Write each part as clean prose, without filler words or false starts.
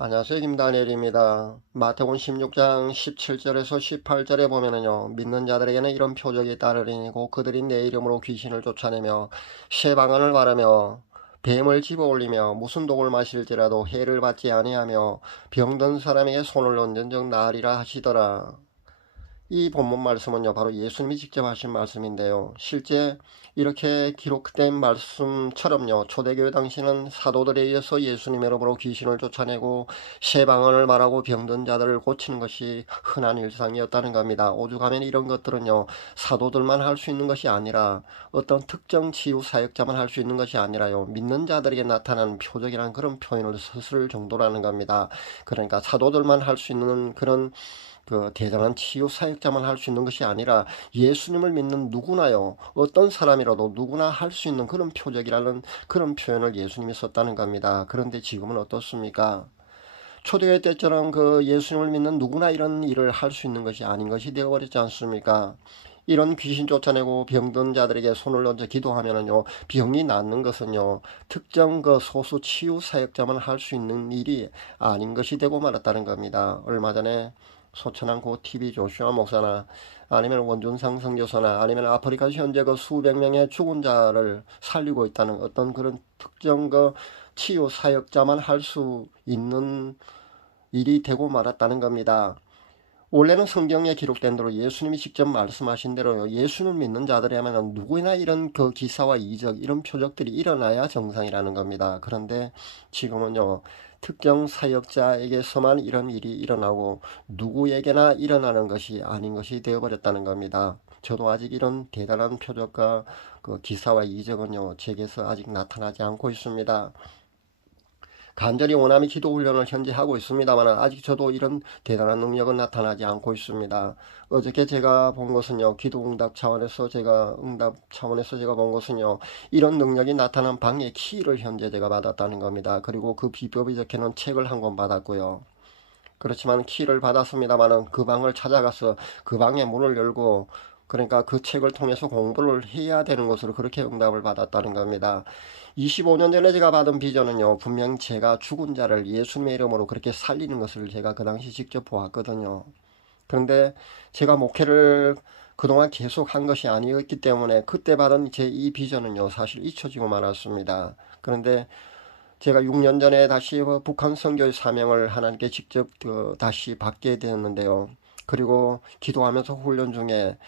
안녕하세요. 김다니엘입니다. 마태복음 16장 17절에서 18절에 보면은요, 믿는 자들에게는 이런 표적이 따르리니고 그들이 내 이름으로 귀신을 쫓아내며 새 방언을 말하며 뱀을 집어올리며 무슨 독을 마실지라도 해를 받지 아니하며 병든 사람에게 손을 얹은 적 나으리라 하시더라. 이 본문 말씀은요, 바로 예수님이 직접 하신 말씀인데요. 실제 이렇게 기록된 말씀처럼요, 초대교회 당시는 사도들에 의해서 예수님의 이름으로 귀신을 쫓아내고 새 방언을 말하고 병든 자들을 고치는 것이 흔한 일상이었다는 겁니다. 오죽하면 이런 것들은요, 사도들만 할 수 있는 것이 아니라 어떤 특정 치유 사역자만 할 수 있는 것이 아니라요, 믿는 자들에게 나타나는 표적이라는 그런 표현을 썼을 정도라는 겁니다. 그러니까 사도들만 할 수 있는 그런 대단한 치유 사역자만 할 수 있는 것이 아니라 예수님을 믿는 누구나요, 어떤 사람이라도 누구나 할 수 있는 그런 표적이라는 그런 표현을 예수님이 썼다는 겁니다. 그런데 지금은 어떻습니까? 초대교회 때처럼 예수님을 믿는 누구나 이런 일을 할 수 있는 것이 아닌 것이 되어버렸지 않습니까? 이런 귀신 쫓아내고 병든 자들에게 손을 얹어 기도하면은요, 병이 낫는 것은요, 특정 소수 치유 사역자만 할 수 있는 일이 아닌 것이 되고 말았다는 겁니다. 얼마 전에 소천한 고 TV 조슈아 목사나 아니면 원준상 선교사나 아니면 아프리카 현재 수백 명의 죽은 자를 살리고 있다는 어떤 그런 특정 치유 사역자만 할 수 있는 일이 되고 말았다는 겁니다. 원래는 성경에 기록된 대로 예수님이 직접 말씀하신 대로요, 예수를 믿는 자들이라면 누구나 이런 기사와 이적, 이런 표적들이 일어나야 정상이라는 겁니다. 그런데 지금은요, 특정 사역자에게서만 이런 일이 일어나고 누구에게나 일어나는 것이 아닌 것이 되어버렸다는 겁니다. 저도 아직 이런 대단한 표적과 기사와 이적은요, 제게서 아직 나타나지 않고 있습니다. 간절히 원함이 기도 훈련을 현재 하고 있습니다만 아직 저도 이런 대단한 능력은 나타나지 않고 있습니다. 어저께 제가 본 것은요, 기도 응답 차원에서 제가 본 것은요, 이런 능력이 나타난 방의 키를 현재 제가 받았다는 겁니다. 그리고 그 비법이 적혀놓은 책을 한 권 받았고요. 그렇지만 키를 받았습니다만은 그 방을 찾아가서 그 방의 문을 열고, 그러니까 그 책을 통해서 공부를 해야 되는 것으로 그렇게 응답을 받았다는 겁니다. 25년 전에 제가 받은 비전은요, 분명 제가 죽은 자를 예수님의 이름으로 그렇게 살리는 것을 제가 그 당시 직접 보았거든요. 그런데 제가 목회를 그동안 계속 한 것이 아니었기 때문에 그때 받은 제 이 비전은요, 사실 잊혀지고 말았습니다. 그런데 제가 6년 전에 다시 북한 선교의 사명을 하나님께 직접 다시 받게 되었는데요. 그리고 기도하면서 훈련 중에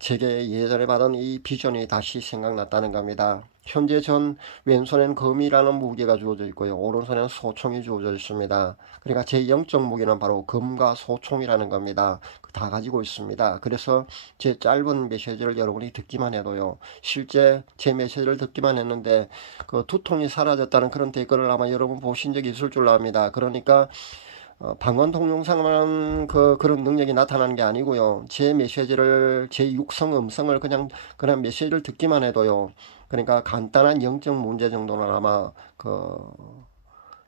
제게 예전에 받은 이 비전이 다시 생각났다는 겁니다. 현재 전 왼손에는 금이라는 무기가 주어져 있고요, 오른손에는 소총이 주어져 있습니다. 그러니까 제 영적 무기는 바로 금과 소총이라는 겁니다. 다 가지고 있습니다. 그래서 제 짧은 메시지를 여러분이 듣기만 해도요, 실제 제 메시지를 듣기만 했는데 두통이 사라졌다는 그런 댓글을 아마 여러분 보신 적이 있을 줄로 압니다. 그러니까 방언 동영상만 그런 능력이 나타나는 게 아니고요, 제 메시지를, 제 육성 음성을 그냥 메시지를 듣기만 해도요, 그러니까 간단한 영적 문제 정도는 아마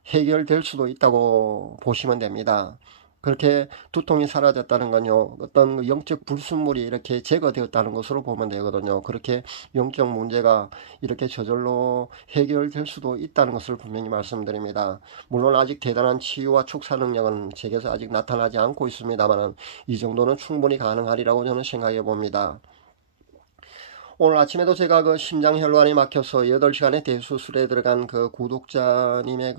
해결될 수도 있다고 보시면 됩니다. 그렇게 두통이 사라졌다는 건요, 어떤 영적 불순물이 이렇게 제거되었다는 것으로 보면 되거든요. 그렇게 영적 문제가 이렇게 저절로 해결될 수도 있다는 것을 분명히 말씀드립니다. 물론 아직 대단한 치유와 축사 능력은 제게서 아직 나타나지 않고 있습니다만 이 정도는 충분히 가능하리라고 저는 생각해 봅니다. 오늘 아침에도 제가 심장혈관이 막혀서 8시간의 대수술에 들어간 구독자님의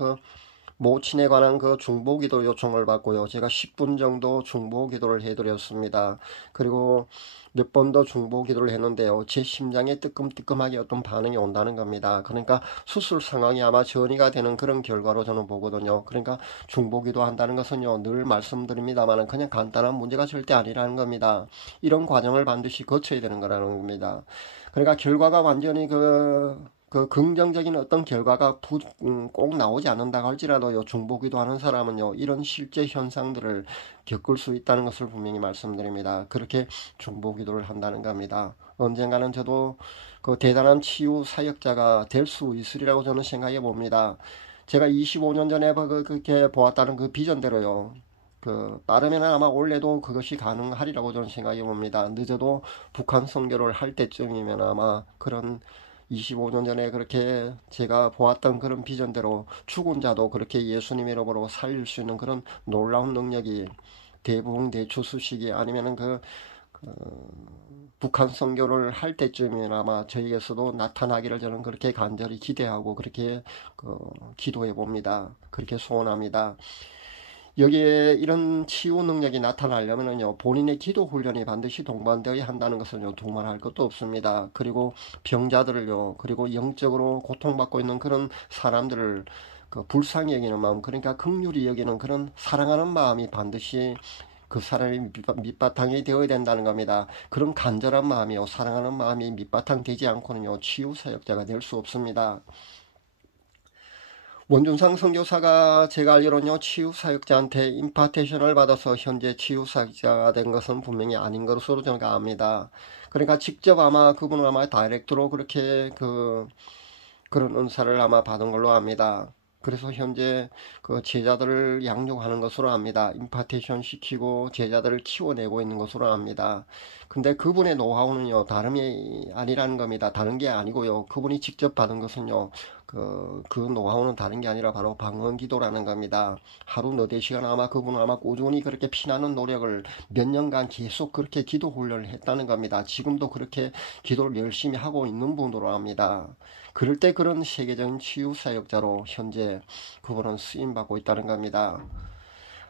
모친에 관한 중보기도 요청을 받고요, 제가 10분 정도 중보기도를 해드렸습니다. 그리고 몇 번 더 중보기도를 했는데요, 제 심장에 뜨끔뜨끔하게 어떤 반응이 온다는 겁니다. 그러니까 수술 상황이 아마 전이가 되는 그런 결과로 저는 보거든요. 그러니까 중보기도 한다는 것은요, 늘 말씀드립니다만 그냥 간단한 문제가 절대 아니라는 겁니다. 이런 과정을 반드시 거쳐야 되는 거라는 겁니다. 그러니까 결과가 완전히 긍정적인 어떤 결과가 꼭 나오지 않는다고 할지라도요, 중보기도 하는 사람은요, 이런 실제 현상들을 겪을 수 있다는 것을 분명히 말씀드립니다. 그렇게 중보기도를 한다는 겁니다. 언젠가는 저도 대단한 치유 사역자가 될 수 있으리라고 저는 생각해 봅니다. 제가 25년 전에 그렇게 보았다는 그 비전대로요, 빠르면 아마 올해도 그것이 가능하리라고 저는 생각해 봅니다. 늦어도 북한 선교를 할 때쯤이면 아마 그런 25년 전에 그렇게 제가 보았던 그런 비전대로 죽은 자도 그렇게 예수님 이름으로 살릴 수 있는 그런 놀라운 능력이 대부흥 대추수식이 아니면은 북한 선교를 할 때쯤이나마 저에게서도 나타나기를 저는 그렇게 간절히 기대하고 그렇게 기도해 봅니다. 그렇게 소원합니다. 여기에 이런 치유 능력이 나타나려면요, 본인의 기도 훈련이 반드시 동반되어야 한다는 것은요, 두말할 것도 없습니다. 그리고 병자들을요, 그리고 영적으로 고통받고 있는 그런 사람들을 불쌍히 여기는 마음, 그러니까 긍휼히 여기는 그런 사랑하는 마음이 반드시 그 사람이 밑바탕이 되어야 된다는 겁니다. 그런 간절한 마음이요, 사랑하는 마음이 밑바탕 되지 않고는요, 치유사역자가 될 수 없습니다. 원준상 선교사가 제가 알기로는요, 치유사역자한테 임파테이션을 받아서 현재 치유사역자가 된 것은 분명히 아닌 것으로 저는 압니다. 그러니까 직접 아마 그분은 아마 다이렉트로 그렇게 그런 은사를 아마 받은 걸로 압니다. 그래서 현재 제자들을 양육하는 것으로 압니다. 임파테이션 시키고 제자들을 키워내고 있는 것으로 압니다. 근데 그분의 노하우는요, 다름이 아니라는 겁니다. 다른 게 아니고요. 그분이 직접 받은 것은요, 그 노하우는 다른 게 아니라 바로 방언기도라는 겁니다. 하루 너댓 시간 아마 그분은 아마 꾸준히 그렇게 피나는 노력을 몇 년간 계속 그렇게 기도 훈련을 했다는 겁니다. 지금도 그렇게 기도를 열심히 하고 있는 분으로 압니다. 그럴 때 그런 세계적인 치유사역자로 현재 그분은 쓰임받고 있다는 겁니다.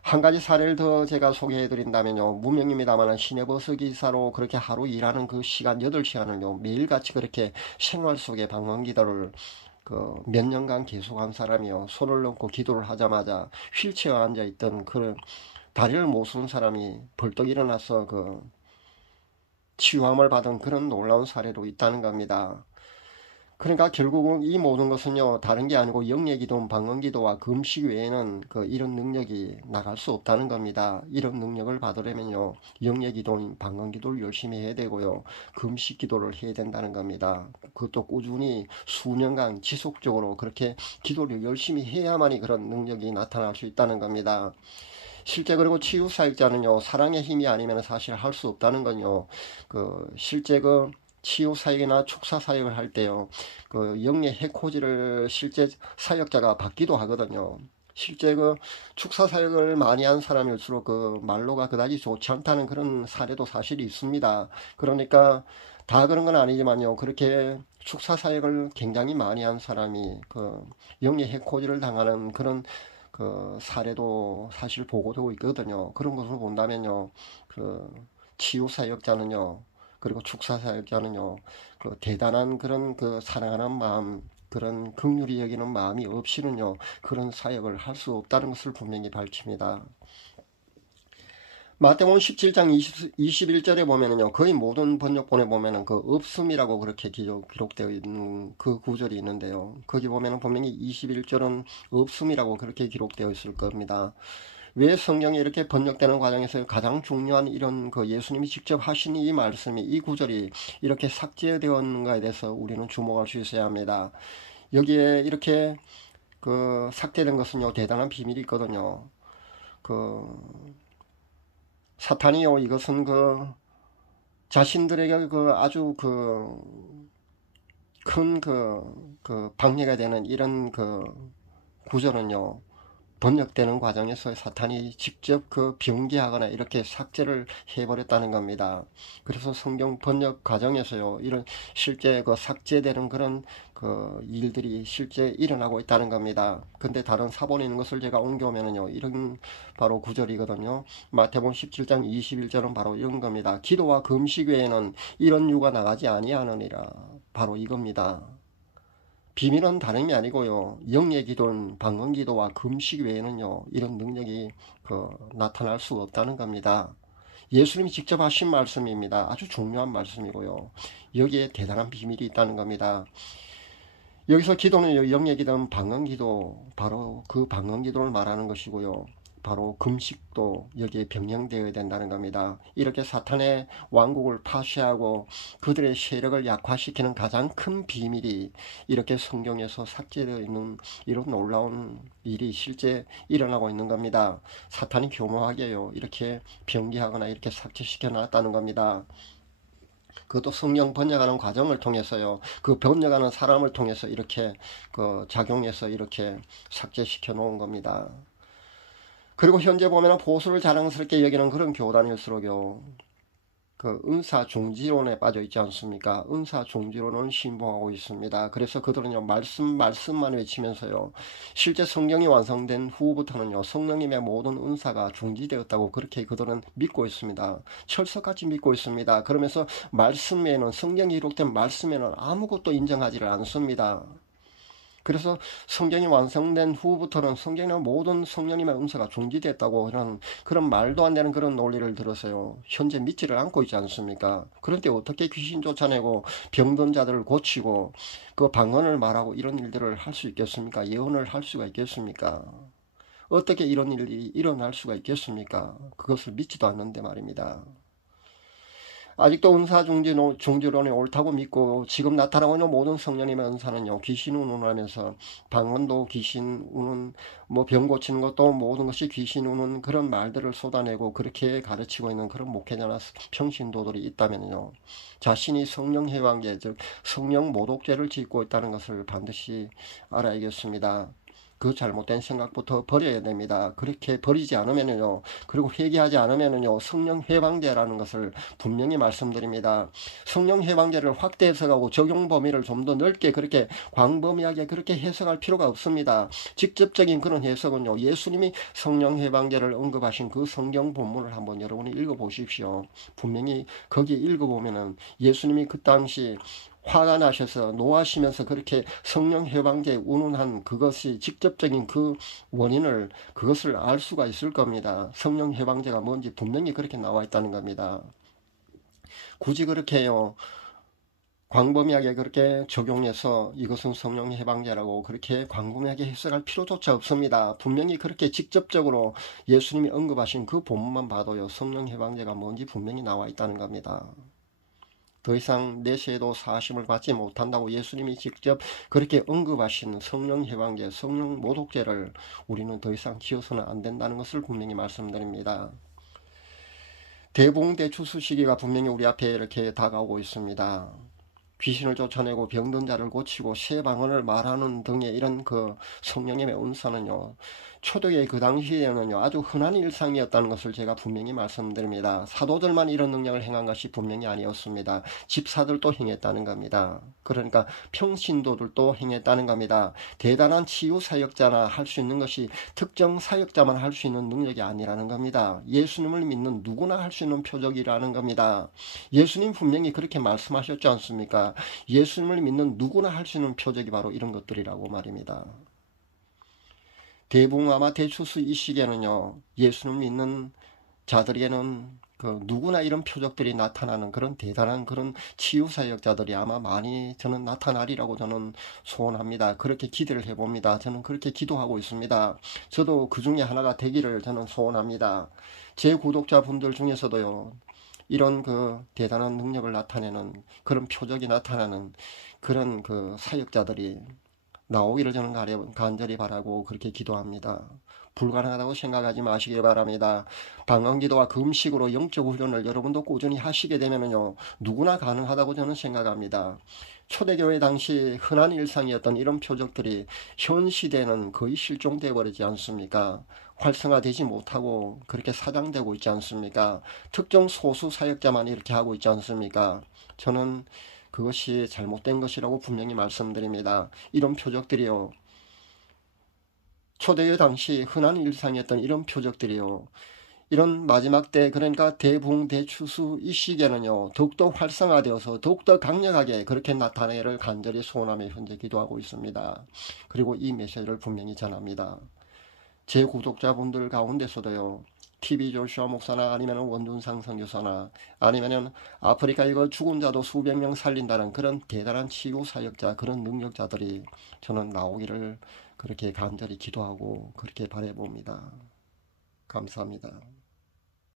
한 가지 사례를 더 제가 소개해 드린다면요, 무명입니다만 시내버스 기사로 그렇게 하루 일하는 그 시간 8시간을요 매일같이 그렇게 생활 속에 방언기도를 몇 년간 계속한 사람이요, 손을 놓고 기도를 하자마자 휠체어에 앉아있던 그런 다리를 못 쓴 사람이 벌떡 일어나서 치유함을 받은 그런 놀라운 사례로 있다는 겁니다. 그러니까 결국은 이 모든 것은요, 다른 게 아니고 영예기도, 방언기도와 금식 외에는 이런 능력이 나갈 수 없다는 겁니다. 이런 능력을 받으려면요, 영예기도, 방언기도를 열심히 해야 되고요, 금식기도를 해야 된다는 겁니다. 그것도 꾸준히 수년간 지속적으로 그렇게 기도를 열심히 해야만이 그런 능력이 나타날 수 있다는 겁니다. 실제 그리고 치유사역자는요, 사랑의 힘이 아니면 사실 할 수 없다는 건요, 실제 치유사역이나 축사사역을 할 때요, 영의 해코지를 실제 사역자가 받기도 하거든요. 실제 축사사역을 많이 한 사람일수록 말로가 그다지 좋지 않다는 그런 사례도 사실이 있습니다. 그러니까 다 그런 건 아니지만요, 그렇게 축사사역을 굉장히 많이 한 사람이 영의 해코지를 당하는 그런 사례도 사실 보고되고 있거든요. 그런 것을 본다면요, 치유사역자는요, 그리고 축사사역자는요, 대단한 그런 사랑하는 마음, 그런 긍휼히 여기는 마음이 없이는요, 그런 사역을 할 수 없다는 것을 분명히 밝힙니다. 마태복음 17장 21절에 보면은요, 거의 모든 번역본에 보면은 없음이라고 그렇게 기록되어 있는 그 구절이 있는데요, 거기 보면은 분명히 21절은 없음이라고 그렇게 기록되어 있을 겁니다. 왜 성경이 이렇게 번역되는 과정에서 가장 중요한 이런 예수님이 직접 하신 이 말씀이, 이 구절이 이렇게 삭제되었는가에 대해서 우리는 주목할 수 있어야 합니다. 여기에 이렇게 삭제된 것은요, 대단한 비밀이 있거든요. 사탄이요, 이것은 자신들에게 아주 큰 방해가 되는 이런 구절은요, 번역되는 과정에서 사탄이 직접 변개하거나 이렇게 삭제를 해버렸다는 겁니다. 그래서 성경 번역 과정에서요, 이런 실제 삭제되는 그런 일들이 실제 일어나고 있다는 겁니다. 근데 다른 사본에 있는 것을 제가 옮겨오면은요, 이런 바로 구절이거든요. 마태복음 17장 21절은 바로 이런 겁니다. 기도와 금식 외에는 이런 유가 나가지 아니하느니라. 바로 이겁니다. 비밀은 다름이 아니고요, 영의 기도는 방언기도와 금식 외에는요, 이런 능력이 나타날 수 없다는 겁니다. 예수님이 직접 하신 말씀입니다. 아주 중요한 말씀이고요, 여기에 대단한 비밀이 있다는 겁니다. 여기서 기도는 영의 기도는 방언기도, 바로 그 방언기도를 말하는 것이고요, 바로 금식도 여기에 병행되어야 된다는 겁니다. 이렇게 사탄의 왕국을 파쇄하고 그들의 세력을 약화시키는 가장 큰 비밀이 이렇게 성경에서 삭제되어 있는 이런 놀라운 일이 실제 일어나고 있는 겁니다. 사탄이 교묘하게요, 이렇게 병기하거나 이렇게 삭제시켜 놨다는 겁니다. 그것도 성령 번역하는 과정을 통해서요. 그 번역하는 사람을 통해서 이렇게 작용해서 이렇게 삭제시켜 놓은 겁니다. 그리고 현재 보면 보수를 자랑스럽게 여기는 그런 교단일수록요. 은사 중지론에 빠져 있지 않습니까? 은사 중지론을 신봉하고 있습니다. 그래서 그들은요, 말씀만 외치면서요, 실제 성경이 완성된 후부터는요, 성령님의 모든 은사가 중지되었다고 그렇게 그들은 믿고 있습니다. 철석같이 믿고 있습니다. 그러면서 말씀에는, 성경이 기록된 말씀에는 아무것도 인정하지를 않습니다. 그래서 성경이 완성된 후부터는 성경의 모든 성령님의 은사가 중지됐다고 하는 그런 말도 안 되는 그런 논리를 들어서요. 현재 믿지를 않고 있지 않습니까? 그런데 어떻게 귀신 쫓아내고 병든 자들을 고치고 그 방언을 말하고 이런 일들을 할 수 있겠습니까? 예언을 할 수가 있겠습니까? 어떻게 이런 일이 일어날 수가 있겠습니까? 그것을 믿지도 않는데 말입니다. 아직도 은사 중지론이 옳다고 믿고 지금 나타나고 있는 모든 성령님의 은사는요, 귀신 운운하면서 방언도 귀신 운운, 병 고치는 것도 모든 것이 귀신 운운 그런 말들을 쏟아내고 그렇게 가르치고 있는 그런 목회자나 평신도들이 있다면요, 자신이 성령 해방죄, 즉 성령 모독죄를 짓고 있다는 것을 반드시 알아야겠습니다. 그 잘못된 생각부터 버려야 됩니다. 그렇게 버리지 않으면요, 그리고 회개하지 않으면요, 성령 해방죄라는 것을 분명히 말씀드립니다. 성령 해방죄를 확대 해석하고 적용 범위를 좀 더 넓게 그렇게 광범위하게 그렇게 해석할 필요가 없습니다. 직접적인 그런 해석은요, 예수님이 성령 해방죄를 언급하신 그 성경 본문을 한번 여러분이 읽어보십시오. 분명히 거기 읽어보면은 예수님이 그 당시 화가 나셔서 노하시면서 그렇게 성령 해방죄에 운운한 그것이 직접적인 그 원인을 그것을 알 수가 있을 겁니다. 성령 해방죄가 뭔지 분명히 그렇게 나와 있다는 겁니다. 굳이 그렇게요, 광범위하게 그렇게 적용해서 이것은 성령 해방죄라고 그렇게 광범위하게 해석할 필요조차 없습니다. 분명히 그렇게 직접적으로 예수님이 언급하신 그 본문만 봐도요, 성령 해방죄가 뭔지 분명히 나와 있다는 겁니다. 더 이상 내세에도 사심을 받지 못한다고 예수님이 직접 그렇게 언급하신 성령 해방죄, 성령 모독죄를 우리는 더 이상 지어서는 안 된다는 것을 분명히 말씀드립니다. 대봉대추수 시기가 분명히 우리 앞에 이렇게 다가오고 있습니다. 귀신을 쫓아내고 병든 자를 고치고 새 방언을 말하는 등의 이런 성령님의 은사는요, 초대의 그 당시에는요, 아주 흔한 일상이었다는 것을 제가 분명히 말씀드립니다. 사도들만 이런 능력을 행한 것이 분명히 아니었습니다. 집사들도 행했다는 겁니다. 그러니까 평신도들도 행했다는 겁니다. 대단한 치유 사역자나 할 수 있는 것이 특정 사역자만 할 수 있는 능력이 아니라는 겁니다. 예수님을 믿는 누구나 할 수 있는 표적이라는 겁니다. 예수님 분명히 그렇게 말씀하셨지 않습니까? 예수님을 믿는 누구나 할 수 있는 표적이 바로 이런 것들이라고 말입니다. 대붕 아마 대추수 이 시기에는요, 예수님을 믿는 자들에게는 누구나 이런 표적들이 나타나는 그런 대단한 그런 치유사역자들이 아마 많이 저는 나타나리라고 저는 소원합니다. 그렇게 기대를 해봅니다. 저는 그렇게 기도하고 있습니다. 저도 그 중에 하나가 되기를 저는 소원합니다. 제 구독자분들 중에서도요, 이런 대단한 능력을 나타내는 그런 표적이 나타나는 그런 사역자들이 나오기를 저는 간절히 바라고 그렇게 기도합니다. 불가능하다고 생각하지 마시길 바랍니다. 방언기도와 금식으로 영적 훈련을 여러분도 꾸준히 하시게 되면요, 누구나 가능하다고 저는 생각합니다. 초대교회 당시 흔한 일상이었던 이런 표적들이 현 시대에는 거의 실종되어 버리지 않습니까? 활성화되지 못하고 그렇게 사장되고 있지 않습니까? 특정 소수 사역자만 이렇게 하고 있지 않습니까? 저는 그것이 잘못된 것이라고 분명히 말씀드립니다. 이런 표적들이요, 초대교회 당시 흔한 일상이었던 이런 표적들이요, 이런 마지막 때, 그러니까 대붕대추수 이 시기에는요, 더욱더 활성화되어서 더욱더 강력하게 그렇게 나타내기를 간절히 소원하며 현재 기도하고 있습니다. 그리고 이 메시지를 분명히 전합니다. 제 구독자분들 가운데서도요, TV 조슈아 목사나 아니면 원둔상 선교사나 아니면 아프리카 이거 죽은 자도 수백 명 살린다는 그런 대단한 치유 사역자, 그런 능력자들이 저는 나오기를 그렇게 간절히 기도하고 그렇게 바라봅니다. 감사합니다.